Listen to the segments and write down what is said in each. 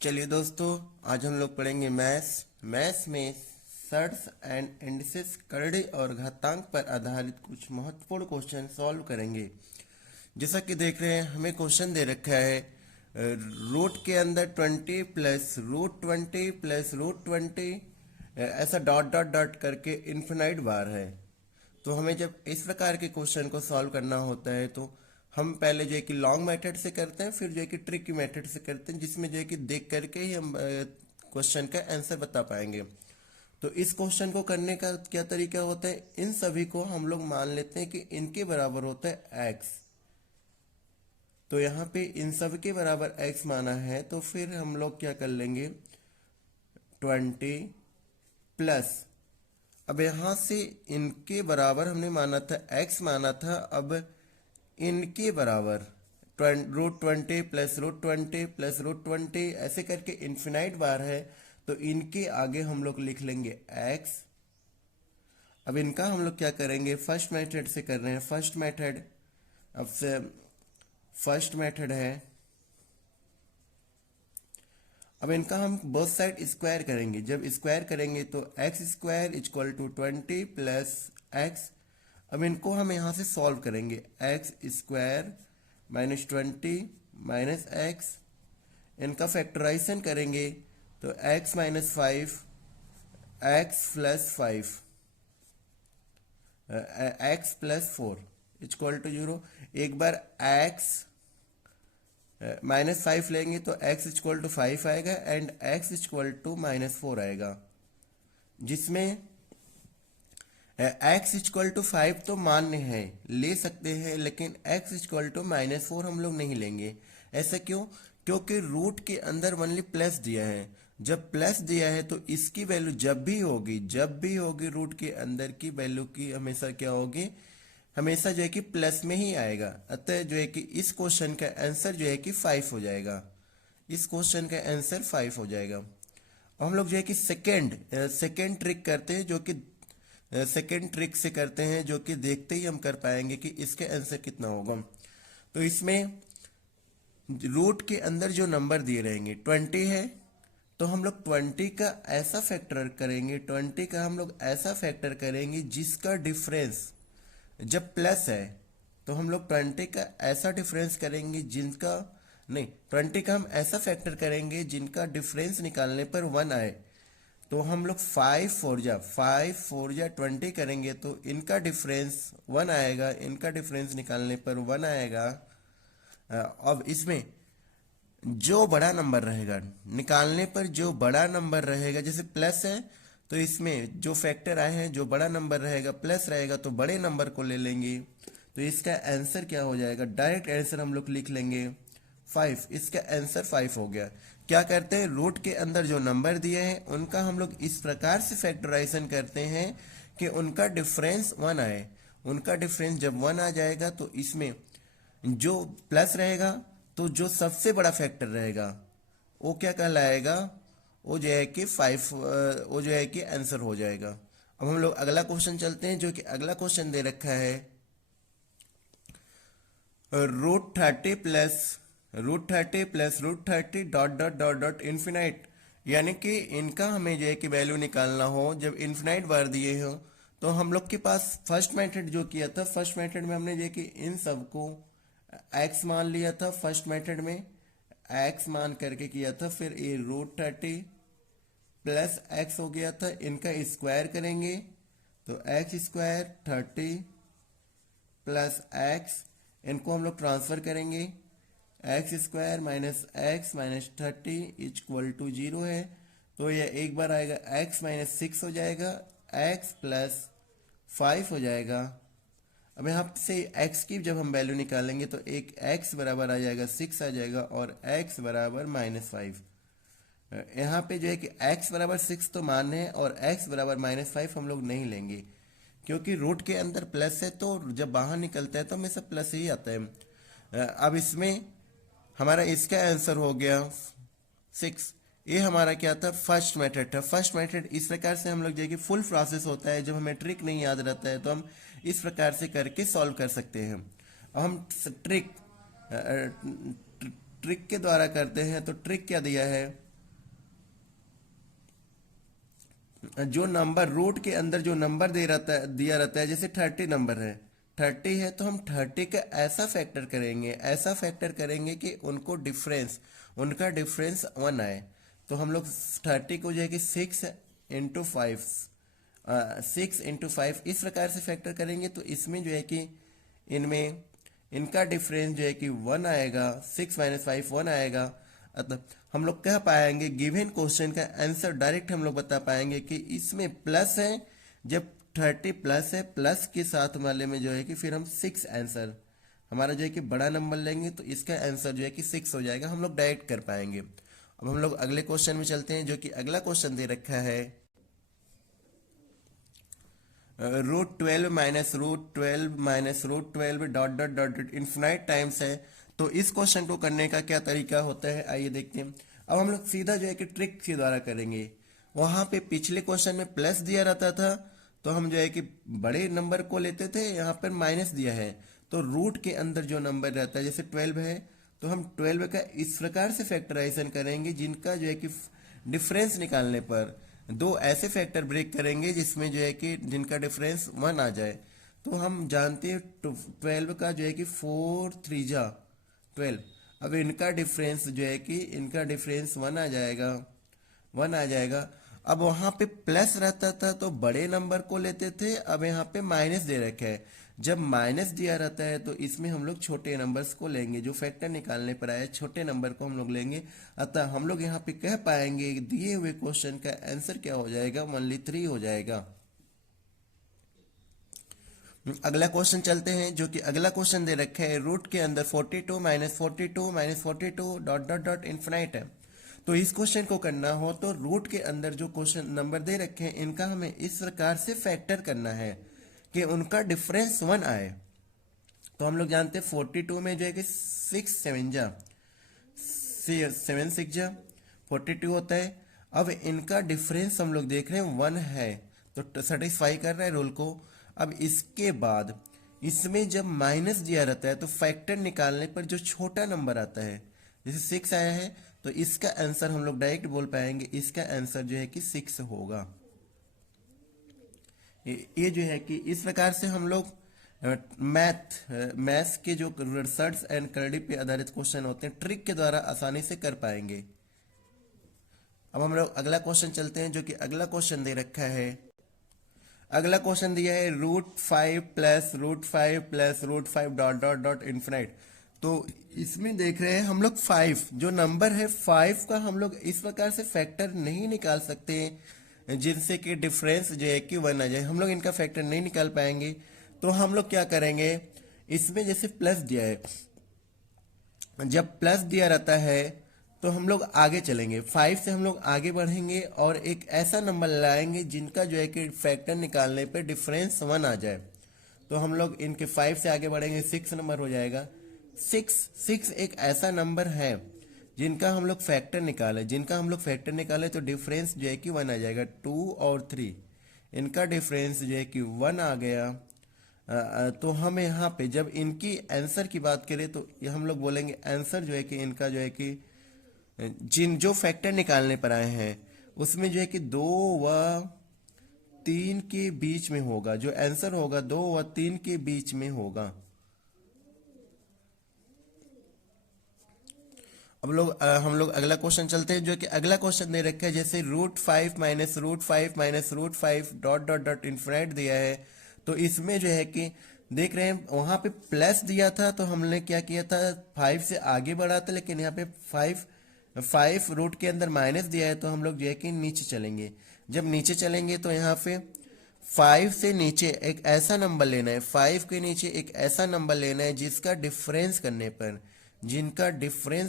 चलिए दोस्तों, आज हम लोग पढ़ेंगे मैथ्स में सर्ट्स एंड इंडिसेस करड़े और घातांक पर आधारित कुछ महत्वपूर्ण क्वेश्चन सॉल्व करेंगे। जैसा कि देख रहे हैं, हमें क्वेश्चन दे रखा है रूट के अंदर 20 प्लस रूट 20 ऐसा डॉट डॉट डॉट करके इन्फिनाइट बार है। तो हमें जब इस प्रकार के क्वेश्चन को सॉल्व करना होता है तो हम पहले जो है कि लॉन्ग मेथड से करते हैं, फिर जो है कि ट्रिकी मेथड से करते हैं, जिसमें जो है कि देख करके ही हम क्वेश्चन का आंसर बता पाएंगे। तो इस क्वेश्चन को करने का क्या तरीका होता है, इन सभी को हम लोग मान लेते हैं कि इनके बराबर होता है एक्स। तो यहाँ पे इन सब के बराबर एक्स माना है, तो फिर हम लोग क्या कर लेंगे 20 प्लस, अब यहाँ से इनके बराबर हमने माना था x माना था, अब इनके बराबर रूट 20 प्लस रूट 20 ऐसे करके इन्फिनाइट बार है। तो इनके आगे हम लोग लिख लेंगे x। अब इनका हम लोग क्या करेंगे, फर्स्ट मेथड से कर रहे हैं। फर्स्ट मेथड है, अब इनका हम बोथ साइड स्क्वायर करेंगे। जब स्क्वायर करेंगे तो X square equal to 20 plus X. अब इनको हम यहाँ से सॉल्व करेंगे, X square minus 20 minus X. इनका फैक्टराइजेशन करेंगे तो X minus 5 X plus 5 X plus 4 equal to 0। एक बार एक्स -5 लेंगे तो x इक्वल टू 5 आएगा एंड x इक्वल टू -4 आएगा, जिसमें x इक्वल टू 5 तो मान्य है, ले सकते हैं, लेकिन x इक्वल टू -4 हम लोग नहीं लेंगे। ऐसा क्यों? क्योंकि रूट के अंदर ओनली प्लस दिया है। जब प्लस दिया है तो इसकी वैल्यू जब भी होगी रूट के अंदर की वैल्यू की हमेशा क्या होगी, हमेशा जो है कि प्लस में ही आएगा। अतः जो है कि इस क्वेश्चन का आंसर जो है कि 5 हो जाएगा। इस क्वेश्चन का आंसर 5 हो जाएगा। अब हम लोग जो है कि सेकेंड ट्रिक करते हैं, जो कि सेकेंड ट्रिक से करते हैं, जो कि देखते ही हम कर पाएंगे कि इसके आंसर कितना होगा। तो इसमें रूट के अंदर जो नंबर दिए रहेंगे 20 है, तो हम लोग 20 का ऐसा फैक्टर करेंगे, 20 का हम लोग ऐसा फैक्टर करेंगे जिसका डिफरेंस जब प्लस है, तो हम लोग 20 का ऐसा डिफरेंस करेंगे जिनका नहीं 20 का हम ऐसा फैक्टर करेंगे जिनका डिफरेंस निकालने पर 1 आए। तो हम लोग 5 4 जा 20 करेंगे तो इनका डिफरेंस 1 आएगा, इनका डिफरेंस निकालने पर 1 आएगा। अब इसमें जो बड़ा नंबर रहेगा निकालने पर, जो बड़ा नंबर रहेगा, जैसे प्लस है तो इसमें जो फैक्टर आए हैं, जो बड़ा नंबर रहेगा प्लस रहेगा तो बड़े नंबर को ले लेंगे। तो इसका आंसर क्या हो जाएगा, डायरेक्ट आंसर हम लोग लिख लेंगे 5। इसका आंसर 5 हो गया। क्या करते हैं, रूट के अंदर जो नंबर दिए हैं उनका हम लोग इस प्रकार से फैक्टराइजेशन करते हैं कि उनका डिफरेंस 1 आए। उनका डिफरेंस जब 1 आ जाएगा तो इसमें जो प्लस रहेगा, तो जो सबसे बड़ा फैक्टर रहेगा वो क्या कहलाएगा, वो जो है कि 5, वो जो है कि आंसर हो जाएगा। अब हम लोग अगला क्वेश्चन चलते हैं, जो कि अगला क्वेश्चन दे रखा है root 30 dot dot dot dot infinite. यानी कि इनका हमें जो है कि वैल्यू निकालना हो, जब इन्फिनाइट बार दिए हो, तो हम लोग के पास फर्स्ट मेथड जो किया था, फर्स्ट मेथड में हमने जो है कि इन सबको x मान लिया था। फर्स्ट मेथड में x मान करके किया था, फिर ये रूट 30 प्लस x हो गया था। इनका स्क्वायर करेंगे तो x स्क्वायर 30 प्लस x, इनको हम लोग ट्रांसफर करेंगे, X square minus X minus 30 equal to 0 है। तो यह एक बार आएगा x माइनस 6 हो जाएगा, x प्लस 5 हो जाएगा। अब यहाँ से x की जब हम वैल्यू निकालेंगे तो एक x बराबर आ जाएगा 6 आ जाएगा और x बराबर -5। यहाँ पे जो है कि x बराबर 6 तो मान है और x बराबर -5 हम लोग नहीं लेंगे, क्योंकि रूट के अंदर प्लस है तो जब बाहर निकलता है तो हमेशा प्लस ही आता है। अब इसमें हमारा इसका आंसर हो गया 6। ये हमारा क्या था, फर्स्ट मेथड था। फर्स्ट मेथड इस प्रकार से हम लोग जो है कि फुल प्रोसेस होता है, जब हमें ट्रिक नहीं याद रहता है तो हम इस प्रकार से करके सॉल्व कर सकते हैं। अब हम ट्रिक के द्वारा करते हैं। तो ट्रिक क्या दिया है, जो नंबर रूट के अंदर जो नंबर दे रहता है दिया रहता है, जैसे 30 नंबर है, 30 है तो हम 30 का ऐसा फैक्टर करेंगे कि उनका डिफरेंस 1 आए। तो हम लोग 30 को जो है कि 6 इंटू 5 इस प्रकार से फैक्टर करेंगे, तो इसमें जो है कि इनमें इनका डिफरेंस जो है कि 1 आएगा, 6 - 5 1 आएगा। अतः हम लोग कह पाएंगे गिवन क्वेश्चन का आंसर डायरेक्ट हम लोग बता पाएंगे कि इसमें प्लस है। जब 30 प्लस है, प्लस के साथ वाले में जो है कि फिर हम 6 आंसर हमारा जो है कि बड़ा नंबर लेंगे, तो इसका आंसर जो है कि 6 हो जाएगा, हम लोग डायरेक्ट कर पाएंगे। अब हम लोग अगले क्वेश्चन में चलते हैं, जो कि अगला क्वेश्चन दे रखा है √12 - √12 dot dot dot dot infinite times है। तो इस क्वेश्चन को करने का क्या तरीका होता है, आइए देखते हैं। अब हम लोग सीधा जो है कि ट्रिक के द्वारा करेंगे। वहां पे पिछले क्वेश्चन में प्लस दिया रहता था, तो हम जो है कि बड़े नंबर को लेते थे, यहाँ पर माइनस दिया है, तो रूट के अंदर जो नंबर रहता है, जैसे 12 है, तो हम 12 का इस प्रकार से फैक्टराइजेशन करेंगे जिनका जो है कि डिफरेंस निकालने पर दो ऐसे फैक्टर ब्रेक करेंगे जिसमें जो है कि जिनका डिफरेंस 1 आ जाए। तो हम जानते हैं 12 का जो है कि 4 3 जा 12। अब इनका डिफरेंस 1 आ जाएगा। अब वहां पे प्लस रहता था तो बड़े नंबर को लेते थे, अब यहाँ पे माइनस दे रखा है। जब माइनस दिया रहता है तो इसमें हम लोग छोटे नंबर्स को लेंगे, जो फैक्टर निकालने पर आया छोटे नंबर को हम लोग लेंगे। अतः हम लोग यहाँ पे कह पाएंगे दिए हुए क्वेश्चन का आंसर क्या हो जाएगा, ओनली 3 हो जाएगा। अगला क्वेश्चन चलते हैं, जो कि अगला क्वेश्चन दे रखा है रूट के अंदर 42 - 42 - 42 डॉट डॉट इन्फिनाइट है। तो इस क्वेश्चन को करना हो तो रूट के अंदर जो क्वेश्चन नंबर दे रखे हैं इनका हमें इस प्रकार से फैक्टर करना है कि उनका डिफरेंस 1 आए। तो हम लोग जानते हैं 42 में जो है कि 7 42 होता है। अब इनका डिफरेंस हम लोग देख रहे हैं 1 है, तो सेटिस्फाई कर रहा है रूल को। अब इसके बाद इसमें जब माइनस दिया रहता है तो फैक्टर निकालने पर जो छोटा नंबर आता है, जैसे 6 आया है, तो इसका आंसर हम लोग डायरेक्ट बोल पाएंगे, इसका आंसर जो है कि 6 होगा। ये जो है कि इस प्रकार से हम लोग मैथ्स के जो रिसर्च एंड क्रेडी पे आधारित क्वेश्चन होते हैं ट्रिक के द्वारा आसानी से कर पाएंगे। अब हम लोग अगला क्वेश्चन चलते हैं, जो कि अगला क्वेश्चन दे रखा है। अगला क्वेश्चन दिया है √5 + √5 + √5 डॉट डॉट डॉट इन्फिनाइट। तो इसमें देख रहे हैं हम लोग 5 जो नंबर है 5 का हम लोग इस प्रकार से फैक्टर नहीं निकाल सकते जिनसे कि डिफरेंस जो है कि 1 आ जाए। हम लोग इनका फैक्टर नहीं निकाल पाएंगे, तो हम लोग क्या करेंगे, इसमें जैसे प्लस दिया है, जब प्लस दिया रहता है तो हम लोग आगे चलेंगे, 5 से हम लोग आगे बढ़ेंगे और एक ऐसा नंबर लाएंगे जिनका जो है कि फैक्टर निकालने पे डिफरेंस 1 आ जाए। तो हम लोग इनके 5 से आगे बढ़ेंगे, 6 नंबर हो जाएगा। 6 एक ऐसा नंबर है जिनका हम लोग फैक्टर निकाले तो डिफरेंस जो है कि 1 आ जाएगा। 2 और 3 इनका डिफरेंस जो है कि 1 आ गया। तो हम यहाँ पे जब इनकी आंसर की बात करें तो ये हम लोग बोलेंगे आंसर जो है कि इनका जो है कि जिन जो फैक्टर निकालने पर आए हैं उसमें जो है कि 2 व 3 के बीच में होगा, जो आंसर होगा 2 व 3 के बीच में होगा। हम लोग अगला क्वेश्चन चलते हैं, जो कि अगला क्वेश्चन दे रखा है, जैसे √5 - √5 - √5 डॉट डॉट डॉट इन्फिनाइट दिया है। तो इसमें जो है कि देख रहे हैं वहां पे प्लस दिया था तो हमने क्या किया था, 5 से आगे बढ़ा था, लेकिन यहाँ पे 5 रूट के अंदर माइनस दिया है तो हम लोग जो है कि नीचे चलेंगे। जब नीचे चलेंगे तो यहाँ पे 5 से नीचे एक ऐसा नंबर लेना है, 5 के नीचे एक ऐसा नंबर लेना है जिनका डिफरेंस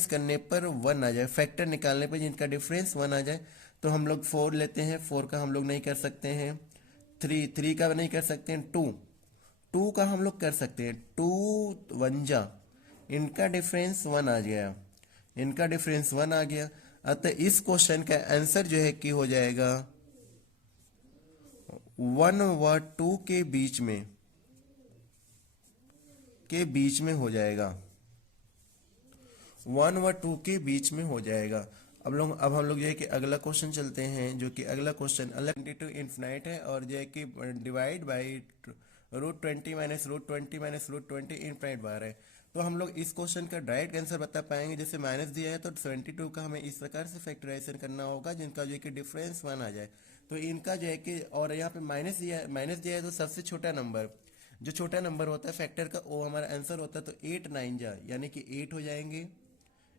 करने पर 1 आ जाए, फैक्टर निकालने पर जिनका डिफरेंस 1 आ जाए। तो हम लोग 4 लेते हैं, 4 का हम लोग नहीं कर सकते हैं, 3 का नहीं कर सकते हैं, 2 का हम लोग कर सकते हैं, 2 1 जा, इनका डिफरेंस 1 आ गया। अतः इस क्वेश्चन का आंसर जो है कि हो जाएगा 1 व 2 के बीच में हो जाएगा, 1 व 2 के बीच में हो जाएगा। अब हम लोग जो है कि अगला क्वेश्चन चलते हैं, जो कि अगला क्वेश्चन अलग 22 इन्फिनाइट है और जो है कि divide by √20 minus √20 minus √20 infinite बार है। तो हम लोग इस क्वेश्चन का डायरेक्ट आंसर बता पाएंगे। जैसे माइनस दिया है तो 72 का हमें इस प्रकार से फैक्टराइजेशन करना होगा जिनका जो है कि डिफरेंस 1 आ जाए। तो इनका जो है कि, और यहाँ पे माइनस दिया है तो सबसे छोटा नंबर, जो छोटा नंबर होता है फैक्टर का, वो हमारा आंसर होता है। तो 8 9 जा यानी कि 8 हो जाएंगे।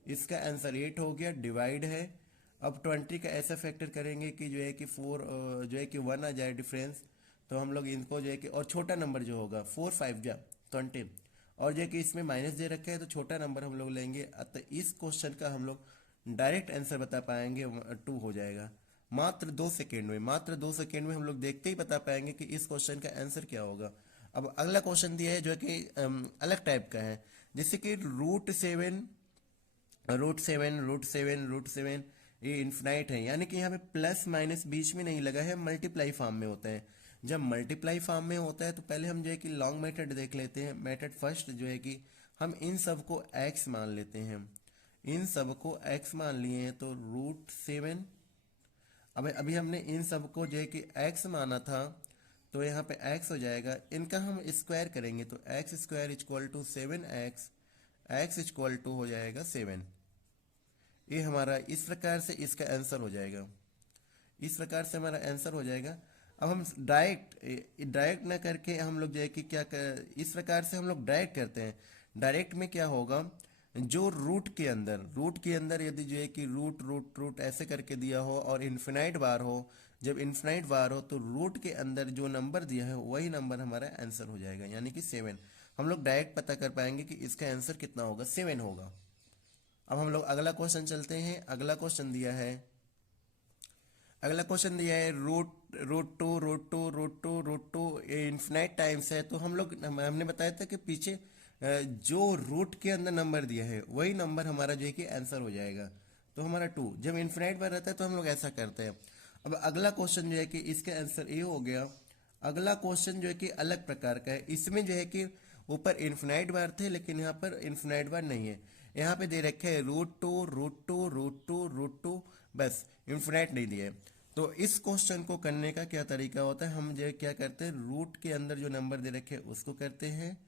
इसका आंसर 8 हो गया, डिवाइड है। अब 20 का ऐसा फैक्टर करेंगे कि जो है कि 4 जो है कि 1 आ जाए डिफरेंस। तो हम लोग इनको जो है कि, और छोटा नंबर जो होगा 4 5 जा 20, और जो है कि इसमें माइनस दे रखा है तो छोटा नंबर हम लोग लेंगे। अतः इस क्वेश्चन का हम लोग डायरेक्ट आंसर बता पाएंगे, 2 हो जाएगा। मात्र 2 सेकेंड में हम लोग देखते ही बता पाएंगे कि इस क्वेश्चन का आंसर क्या होगा। अब अगला क्वेश्चन दिया है जो कि अलग टाइप का है, जैसे कि √7 ये इन्फिनाइट है, यानी कि यहाँ पे प्लस माइनस बीच में नहीं लगा है, मल्टीप्लाई फॉर्म में होता है। जब मल्टीप्लाई फॉर्म में होता है तो पहले हम जो है कि लॉन्ग मेथड देख लेते हैं। मेथड फर्स्ट जो है कि हम इन सब को x मान लेते हैं। इन सब को x मान लिए हैं तो √7। अब अभी हमने इन सब को जो है कि x माना था, तो यहाँ पे x हो जाएगा। इनका हम स्क्वायर करेंगे तो x square equal to 7x, x equal to हो जाएगा 7। ये हमारा इस प्रकार से इसका आंसर हो जाएगा। इस प्रकार से हमारा आंसर हो जाएगा। अब हम डायरेक्ट ना करके हम लोग जो है कि इस प्रकार से हम लोग डायरेक्ट करते हैं। डायरेक्ट में क्या होगा, जो रूट के अंदर यदि जो है कि रूट रूट रूट ऐसे करके दिया हो और इन्फिनाइट बार हो, जब इन्फिनाइट बार हो तो रूट के अंदर जो नंबर दिया है वही नंबर हमारा आंसर हो जाएगा, यानी कि 7। हम लोग डायरेक्ट पता कर पाएंगे कि इसका आंसर कितना होगा, 7 होगा। अब हम लोग अगला क्वेश्चन चलते हैं। अगला क्वेश्चन दिया है रूट टू ये इन्फिनाइट टाइम्स है। तो हमने बताया था कि पीछे जो रूट के अंदर नंबर दिया है वही नंबर हमारा जो है कि आंसर हो जाएगा। तो हमारा 2 जब इन्फिनाइट बार रहता है तो हम लोग ऐसा करते हैं। अब अगला क्वेश्चन जो है कि इसका आंसर ये हो गया। अगला क्वेश्चन जो है कि अलग प्रकार का है। इसमें जो है कि ऊपर इन्फिनाइट बार थे लेकिन यहाँ पर इन्फिनाइट बार नहीं है। यहाँ पे दे रखे है √2 बस, इन्फिनाइट नहीं दिया है। तो इस क्वेश्चन को करने का क्या तरीका होता है, हम जो है क्या करते हैं, रूट के अंदर जो नंबर दे रखे हैं उसको करते हैं।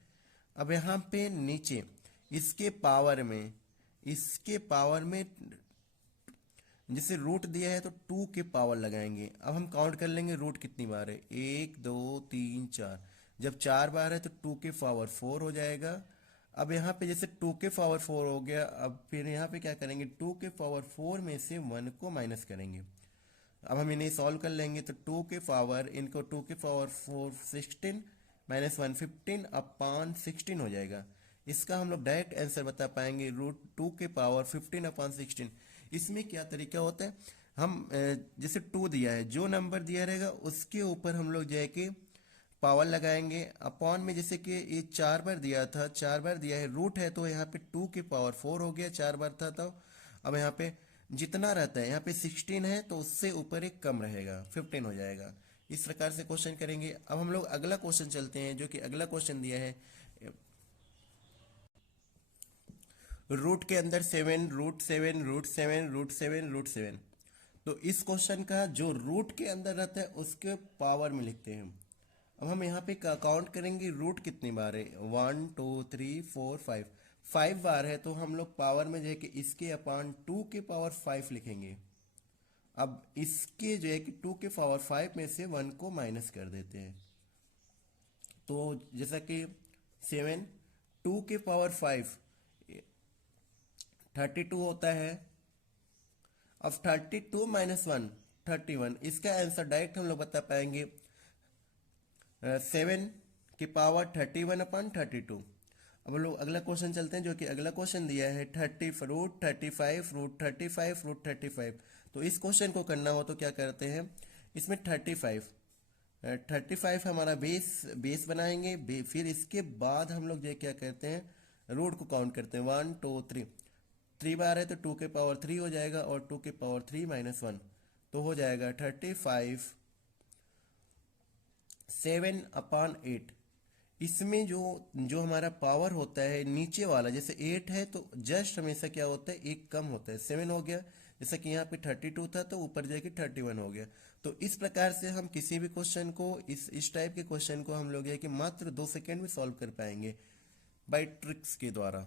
अब यहाँ पे नीचे इसके पावर में जैसे रूट दिया है तो 2 के पावर लगाएंगे। अब हम काउंट कर लेंगे रूट कितनी बार है, 1 2 3 4। जब 4 बार है तो 2 के पावर 4 हो जाएगा। अब यहाँ पे जैसे 2 के पावर 4 हो गया, अब फिर यहाँ पे क्या करेंगे, 2 के पावर 4 में से 1 को माइनस करेंगे। अब हम इन्हें सॉल्व कर लेंगे तो 2 के पावर 4 16 माइनस 1 15 अपॉन 16 हो जाएगा। इसका हम लोग डायरेक्ट आंसर बता पाएंगे, √2 के पावर 15 अपॉन 16। इसमें क्या तरीका होता है, हम जैसे 2 दिया है, जो नंबर दिया रहेगा उसके ऊपर हम लोग जो है कि पावर लगाएंगे। अपॉन में जैसे कि ये 4 बार दिया था, 4 बार दिया है, रूट है तो यहाँ पे 2 के पावर 4 हो गया, 4 बार था तो। अब यहाँ पे जितना रहता है, यहाँ पे 16 है तो उससे ऊपर एक कम रहेगा, 15 हो जाएगा। इस प्रकार से क्वेश्चन करेंगे। अब हम लोग अगला क्वेश्चन चलते हैं, जो कि अगला क्वेश्चन दिया है रूट के अंदर 7 √7 तो इस क्वेश्चन का जो रूट के अंदर रहता है उसके पावर में लिखते हैं। अब हम यहाँ पे काउंट करेंगे रूट कितनी बार है, 1 2 3 4 5। 5 बार है तो हम लोग पावर में जो है कि इसके अपान 2 के पावर 5 लिखेंगे। अब इसके जो है कि 2 के पावर 5 में से 1 को माइनस कर देते हैं। तो जैसा कि 7 2 के पावर 5 32 होता है। अब 32 माइनस 1 31। इसका आंसर डायरेक्ट हम लोग बता पाएंगे, 7 की पावर 31 अपॉन 32। अब हम लोग अगला क्वेश्चन चलते हैं, जो कि अगला क्वेश्चन दिया है √35 तो इस क्वेश्चन को करना हो तो क्या करते हैं, इसमें 35 हमारा बेस बनाएंगे। फिर इसके बाद हम लोग जो क्या करते हैं, रूट को काउंट करते हैं, 1 2 3। 3 बार है तो 2 के पावर 3 हो जाएगा, और 2 के पावर 3 माइनस 1 तो हो जाएगा 35 7 अपॉन 8। इसमें जो जो हमारा पावर होता है नीचे वाला, जैसे 8 है तो जस्ट हमेशा क्या होता है, एक कम होता है, 7 हो गया। जैसा कि यहाँ पे 32 था तो ऊपर जाके 31 हो गया। तो इस प्रकार से हम किसी भी क्वेश्चन को, इस टाइप के क्वेश्चन को हम लोग ये कि मात्र 2 सेकेंड में सॉल्व कर पाएंगे बाई ट्रिक्स के द्वारा।